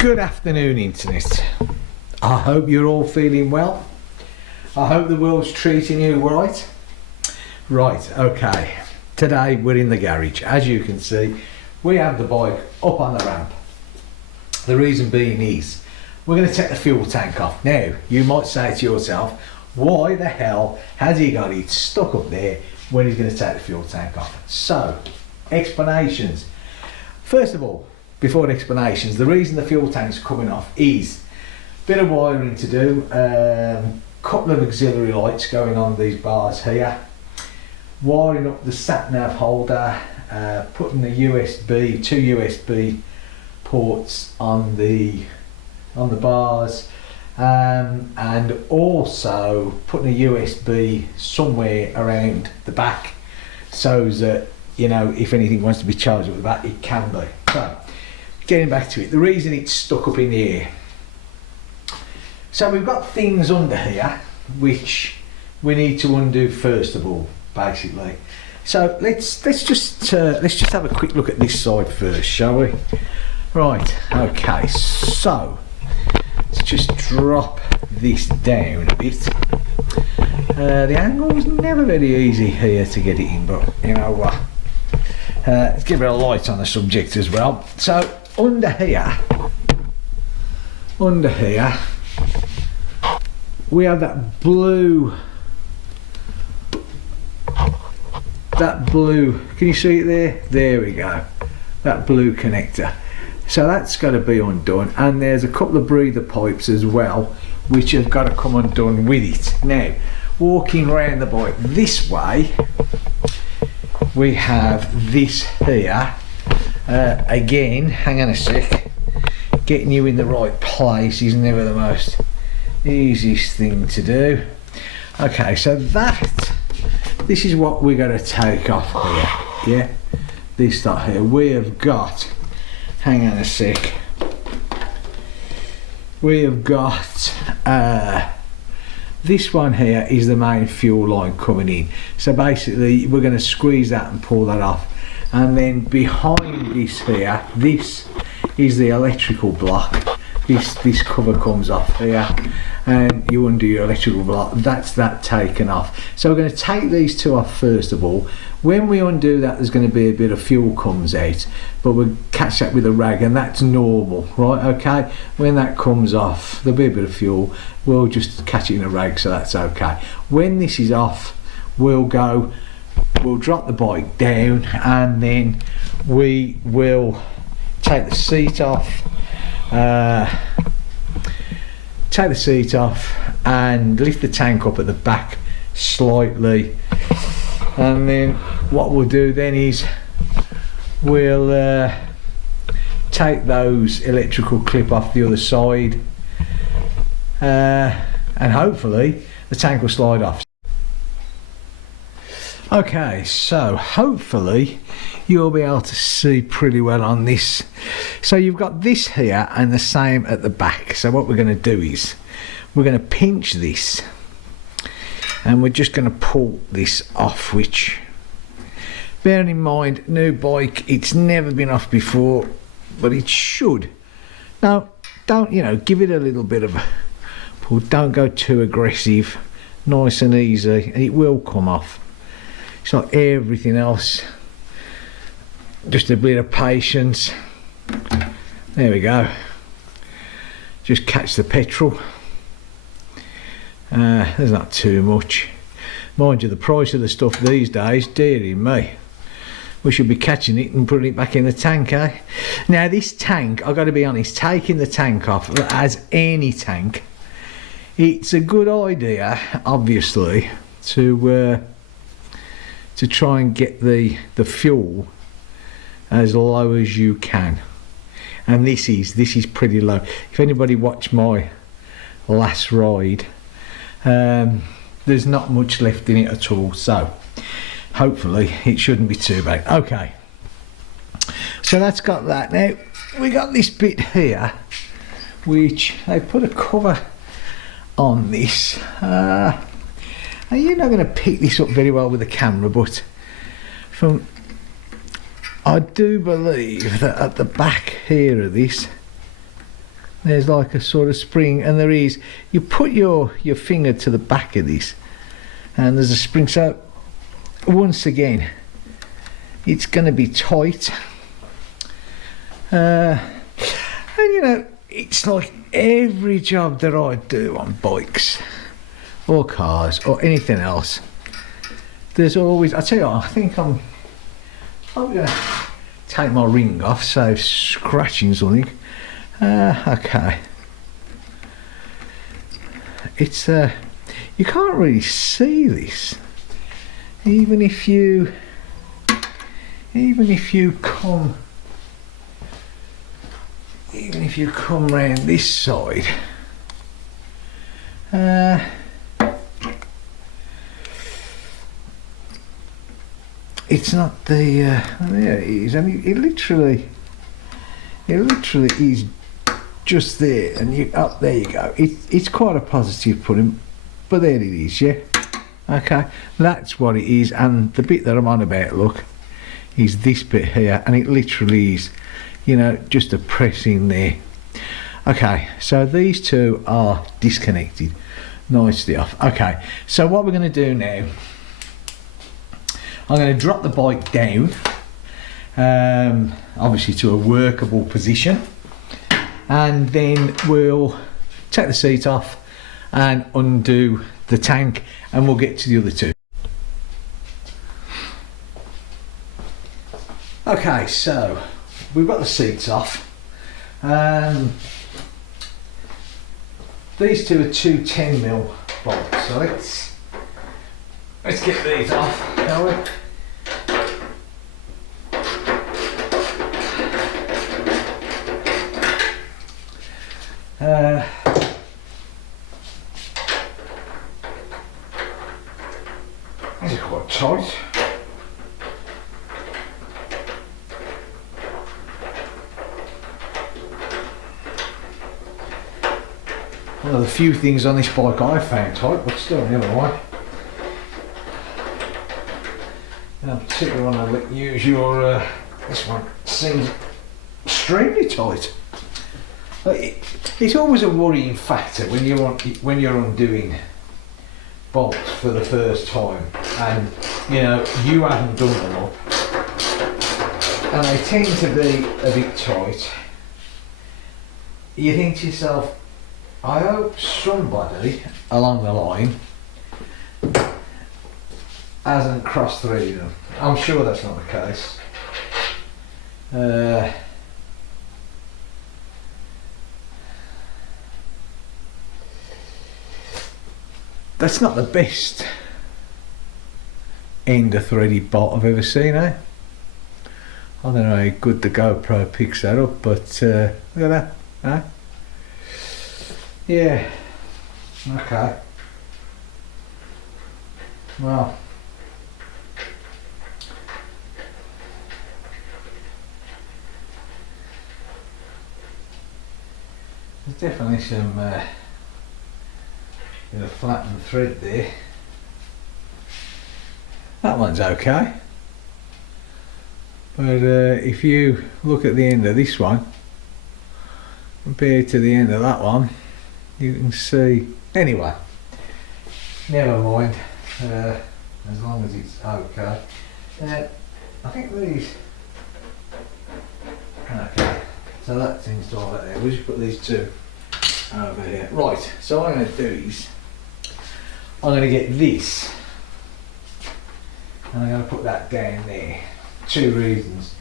Good afternoon, Internet. I hope you're all feeling well. I hope the world's treating you right. Right, okay. Today we're in the garage. As you can see, we have the bike up on the ramp. The reason being is we're going to take the fuel tank off. Now, you might say to yourself, why the hell has he got it stuck up there when he's going to take the fuel tank off? So, explanations. First of all, before the explanations, the reason the fuel tank's coming off is a bit of wiring to do, couple of auxiliary lights going on these bars here, wiring up the sat nav holder, putting the two USB ports on the bars, and also putting a USB somewhere around the back so that, you know, if anything wants to be charged up the back, it can be. So, getting back to it, the reason it's stuck up in the air. So we've got things under here which we need to undo first of all, basically. So let's just have a quick look at this side first, shall we? Right, okay, so let's just drop this down a bit. The angle's never very easy here to get it in, but you know what? Let's give it a light on the subject as well. So under here we have that blue, can you see it there? There we go, that blue connector. So that's got to be undone, and there's a couple of breather pipes as well which have got to come undone with it. Now, walking around the bike this way, we have this here. Again, hang on a sec, getting you in the right place is never the most easiest thing to do. Okay, so this is what we're going to take off here. Yeah, this stuff here we have got, hang on a sec, we have got this one here is the main fuel line coming in. So basically we're going to squeeze that and pull that off, and then behind this here, this is the electrical block. This cover comes off here, and you undo your electrical block. That's that taken off. So we're going to take these two off first of all. When we undo that, there's going to be a bit of fuel comes out, but we'll catch that with a rag, and that's normal, right? Okay, when that comes off, there'll be a bit of fuel, we'll just catch it in a rag, so that's okay. When this is off, we'll drop the bike down, and then we will take the seat off, and lift the tank up at the back slightly, and then what we'll do then is we'll take those electrical clip off the other side, and hopefully the tank will slide off. Okay, so hopefully you'll be able to see pretty well on this. So you've got this here and the same at the back. So what we're going to do is we're going to pinch this, and we're just going to pull this off, which, bearing in mind, new bike, it's never been off before, but it should. Now, don't, you know, give it a little bit of a pull, don't go too aggressive, nice and easy, and it will come off. It's like everything else, just a bit of patience. There we go, just catch the petrol. There's not too much. Mind you, the price of the stuff these days, dearie me, we should be catching it and putting it back in the tank, eh? Now this tank, I've got to be honest, taking the tank off, as any tank, it's a good idea, obviously, to try and get the fuel as low as you can, and this is pretty low. If anybody watched my last ride, there's not much left in it at all, so hopefully it shouldn't be too bad. Okay, so that's got that. Now we got this bit here which they put a cover on this. You're not going to pick this up very well with the camera, but I do believe that at the back here of this There's like a sort of spring, and there is, you put your finger to the back of this and there's a spring. So once again, it's going to be tight, and you know, it's like every job that I do on bikes or cars or anything else, there's always, I tell you what, I think I'm going to take my ring off, so scratching something. Okay, it's you can't really see this, even if you come round this side. It's not the there it is. I mean, it literally is just there, and you up there you go. It's quite a positive putting, but there it is. Yeah, okay, that's what it is. And the bit that I'm on about, look, is this bit here, and it literally is, you know, just a press in there. Okay, so these two are disconnected nicely off. Okay, so what we're going to do now, I'm going to drop the bike down, obviously to a workable position, and then we'll take the seat off and undo the tank, and we'll get to the other two. Okay, so we've got the seats off. These two are two 10mm bolts, so let's get these off, shall we? These are quite tight. One of the few things on this bike I found tight, but still never mind. And I particularly want to use your, this one seems extremely tight. It's always a worrying factor when you're undoing bolts for the first time, and you know you haven't done them up, and they tend to be a bit tight. You think to yourself, I hope somebody along the line hasn't cross-threaded them. I'm sure that's not the case. That's not the best end of threaded bolt I've ever seen, eh? I don't know how good the GoPro picks that up, but look at that, eh? Yeah, okay. Well, there's definitely some bit of flattened thread there. That one's okay, but if you look at the end of this one compared to the end of that one, you can see. Anyway, never mind, as long as it's okay. I think these, okay, so that's installed right there. We'll just put these two over here. Right, so what I'm going to do is I'm going to get this and I'm going to put that down there. Two reasons.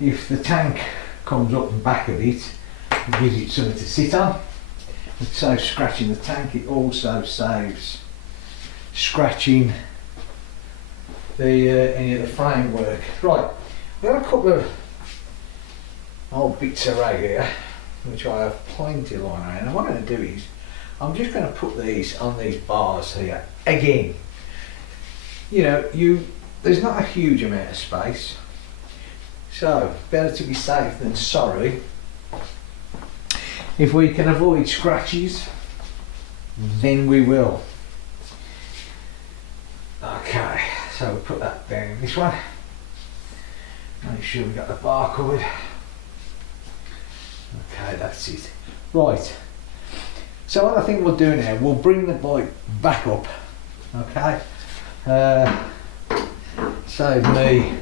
If the tank comes up and back a bit, it gives it something to sit on. It saves scratching the tank. It also saves scratching the any of the framework. Right, I've got a couple of old bits of rag here, which I have plenty lying around. And what I'm going to do is I'm just going to put these on these bars here again. You know, there's not a huge amount of space, so better to be safe than sorry. If we can avoid scratches, then we will. Okay, so we'll put that down this one. Make sure we've got the bar covered. Okay, that's it. Right, so what I think we'll do now, we'll bring the bike back up, okay? Save me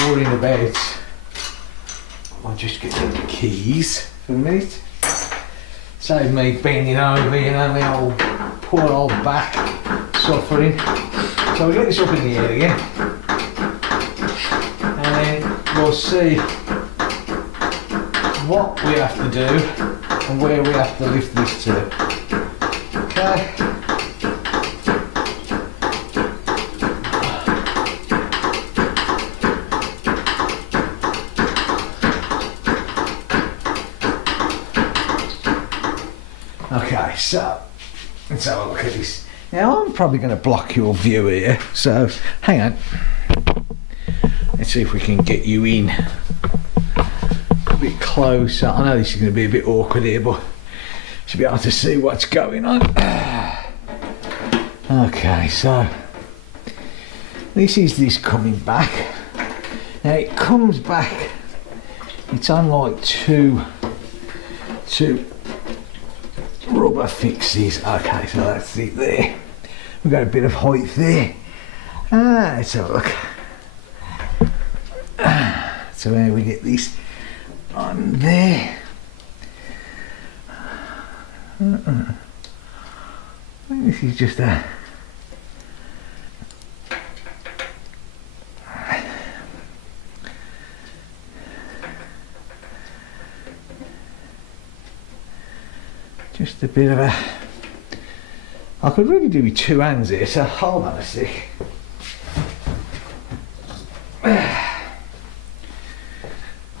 worrying about, I'll just get the keys for a minute. Save me bending over, you know, my old poor old back suffering. So we'll get this up in the air again, and then we'll see what we have to do and where we have to lift this to. Okay. Okay, so let's have a look at this. Now I'm probably going to block your view here, so hang on. Let's see if we can get you in a bit closer. I know this is going to be a bit awkward here, but you should be able to see what's going on. Okay, so this is this coming back. Now it comes back, it's on like two rubber fixes. Okay, so that's it there. We've got a bit of height there. Let's have a look. So how we get this on there? I think this is just a bit of a, I could really do with two hands here, so hold on a sec.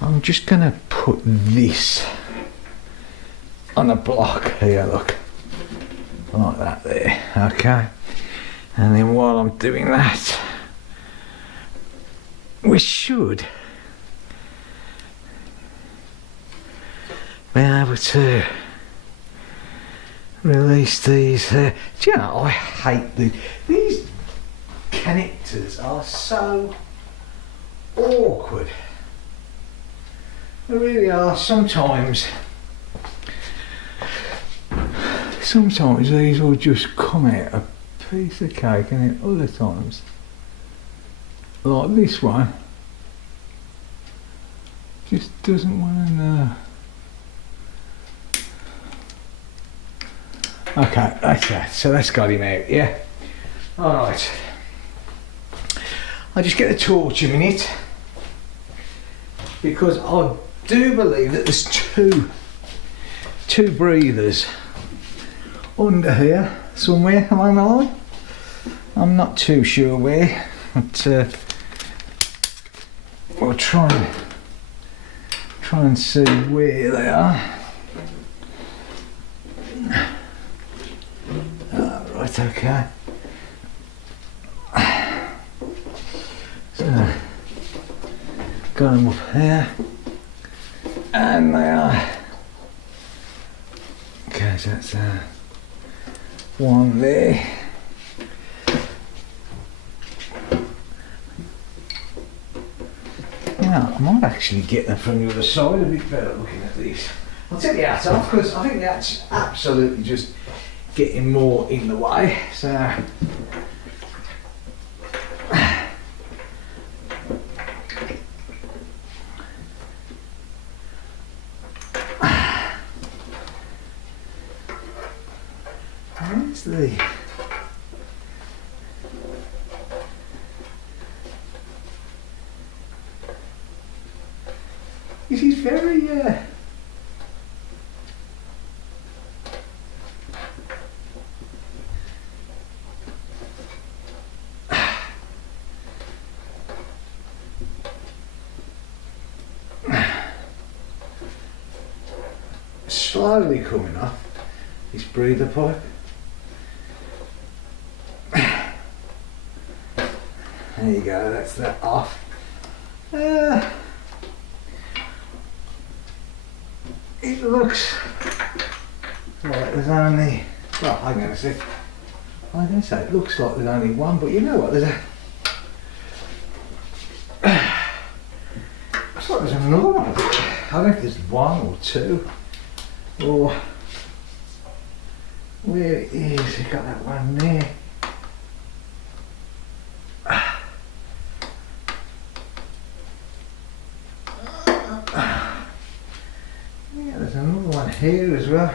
I'm just gonna put this on a block here, look, like that there, okay? And then while I'm doing that, we should be able to release these. Do you know, I hate these connectors are so awkward. They really are. Sometimes these will just come out a piece of cake, and then other times, like this one, just doesn't want to know. Okay, that's that. So that's got him out, yeah? Alright. I'll just get the torch a minute, because I do believe that there's two breathers under here somewhere. Am I right? I'm not too sure where, but we'll try and see where they are. Right, okay. So, got them up here, and they are. Okay, so that's one there. Now, I might actually get them from the other side a bit better looking at these. I'll take the hat off, because I think that's absolutely just getting more in the way. So where's the this is very slowly coming off this breather pipe. There you go, that's that off. It looks like there's only, well, hang on a sec. I'm going to say it looks like there's only one, but you know what, there's looks like there's another one. I don't know if there's one or two. or where it is. We've got that one there. Yeah, there's another one here as well.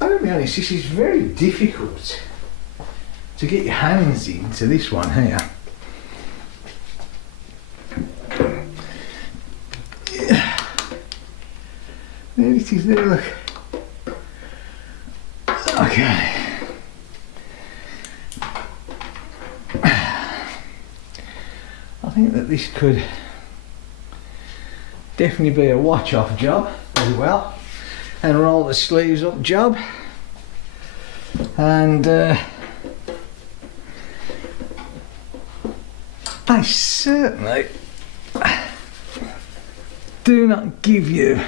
I'll be honest, this is very difficult to get your hands into this one here. Yeah. There it is there, look. Okay. I think that this could definitely be a watch off job as well, and roll the sleeves up job, and I certainly do not give you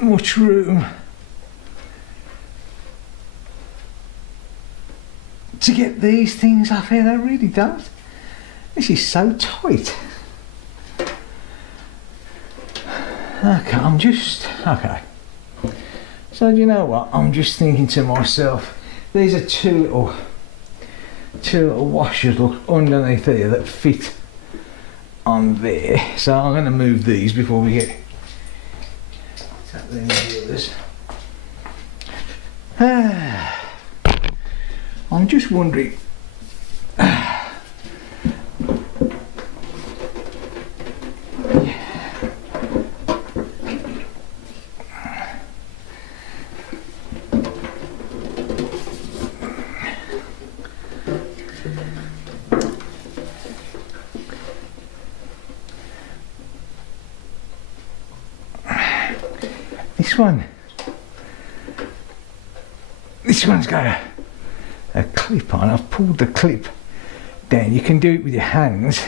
much room to get these things off here. They really don't. This is so tight. Okay, so do you know what, I'm just thinking to myself, these are two little washers, look, underneath here that fit on there, so I'm going to move these before we get tap them in the others. I'm just wondering, this one's got a clip on. I've pulled the clip down. You can do it with your hands.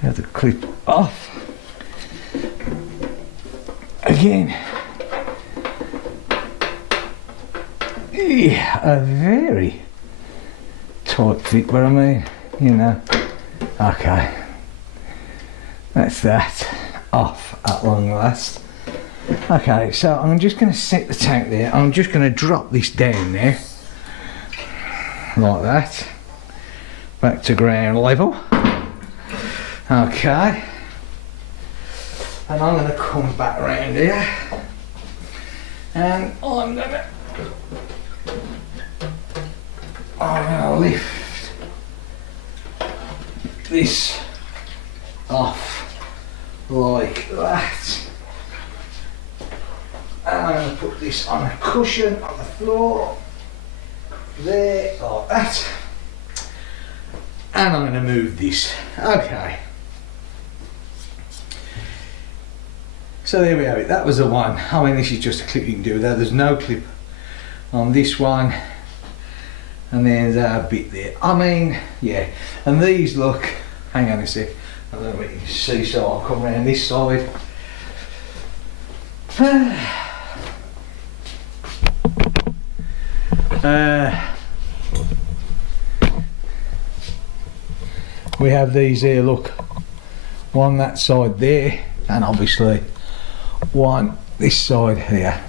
Have the clip off again. Yeah, a very tight fit, but I mean, you know, okay, that's that off at long last. Okay, so I'm just going to set the tank there. I'm just going to drop this down there like that, back to ground level. Okay, and I'm going to come back around here, and I'm going to lift this off like that, and I'm going to put this on a cushion on the floor there like that, and I'm going to move this. Okay, so there we have it. That was the one. I mean, this is just a clip you can do there. There's no clip on this one, and there's a bit there. I mean, yeah, and these look, hang on a sec, I don't know what you can see, so I'll come around this side. We have these here, look, one that side there, and obviously one this side here.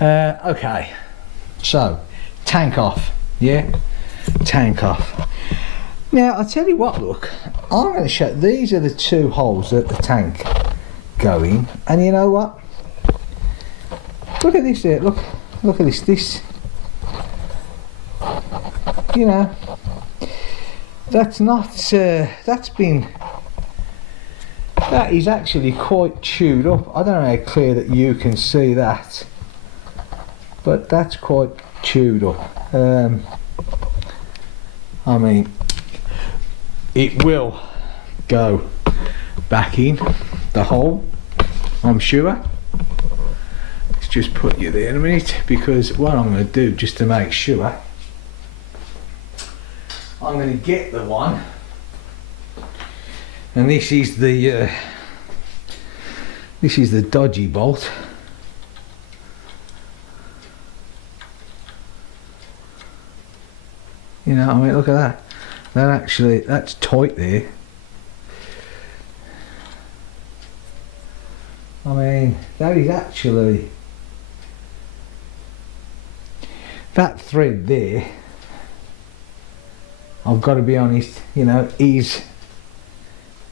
Okay, so tank off, yeah, tank off. Now I'll tell you what, look, I'm going to show, these are the two holes that the tank go in, and you know what, look at this there, look at this, you know, that's not, that is actually quite chewed up. I don't know how clear that you can see that, but that's quite chewed up. I mean, it will go back in the hole, I'm sure. Let's just put you there in a minute, because what I'm going to do, just to make sure, I'm going to get the one, and this is the dodgy bolt. You know, I mean, look at that. That's tight there. I mean, that is actually, that thread there, I've got to be honest, you know, is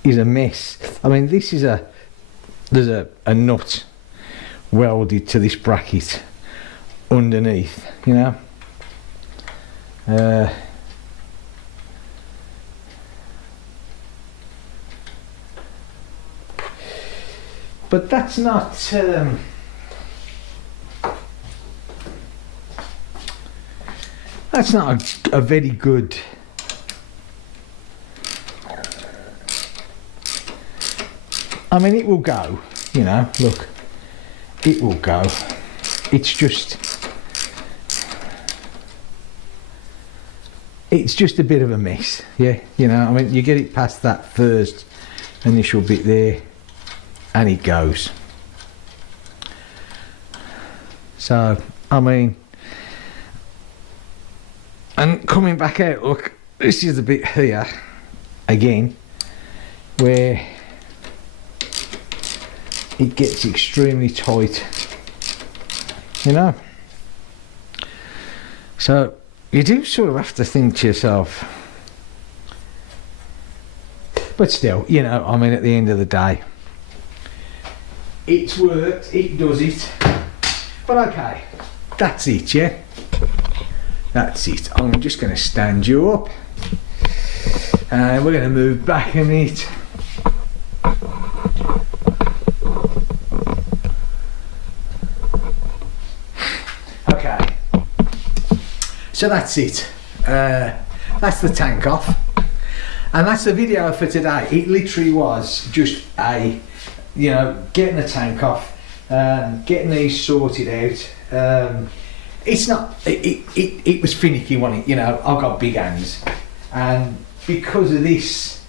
a mess. I mean, this is there's a nut welded to this bracket underneath, you know. But that's not a very good I mean, it will go, you know, look, it will go. It's just a bit of a mess, yeah, you know. I mean, you get it past that first initial bit there and it goes. So, I mean, and coming back out, look, this is the bit here again where it gets extremely tight, you know. So you do sort of have to think to yourself, but still, you know, I mean, at the end of the day, it's worked, it does it. But okay, that's it, yeah, that's it. I'm just going to stand you up and we're going to move back a minute. So that's it, that's the tank off, and that's the video for today. It literally was just you know, getting the tank off, getting these sorted out. It's not, it was finicky, wasn't it? You know, I've got big hands, and because of this,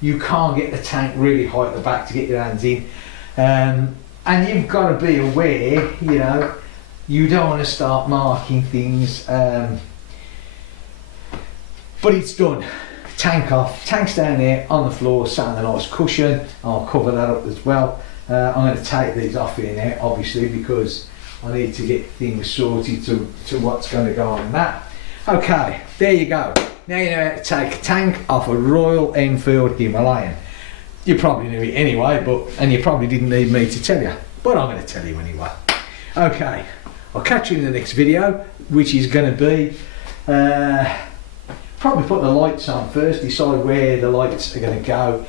you can't get the tank really high at the back to get your hands in, and you've got to be aware, you know, you don't want to start marking things. But it's done. Tank off. Tank's down there on the floor, sat on a nice cushion. I'll cover that up as well. I'm going to take these off here now, obviously, because I need to get things sorted to what's going to go on that. Okay, there you go. Now you know how to take a tank off a Royal Enfield Himalayan. You probably knew it anyway, and you probably didn't need me to tell you, but I'm going to tell you anyway. Okay, I'll catch you in the next video, which is going to be probably put the lights on first, decide where the lights are going to go,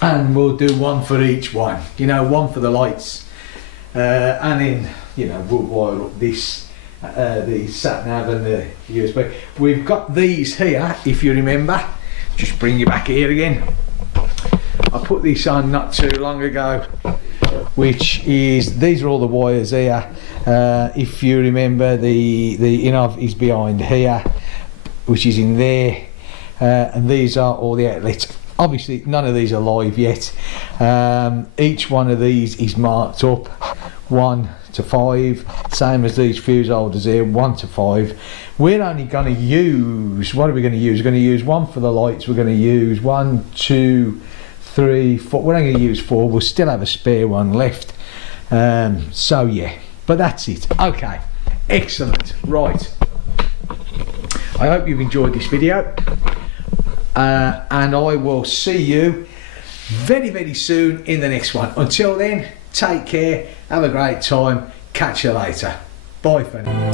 and we'll do one for each one, you know, one for the lights, and then, you know, we'll wire up this, the sat nav and the USB. We've got these here, if you remember, just bring you back here again. I put this on not too long ago, which is, these are all the wires here. If you remember, the in-off is behind here, which is in there, and these are all the outlets. Obviously none of these are live yet. Each one of these is marked up 1 to 5, same as these fuse holders here, 1 to 5. We're only going to use, what are we going to use? We're going to use one for the lights. We're going to use 1, 2, 3, 4. We're only going to use 4. We'll still have a spare one left. So yeah, but that's it. Okay, excellent. Right, I hope you've enjoyed this video, and I will see you very, very soon in the next one. Until then, take care, have a great time, catch you later. Bye for now.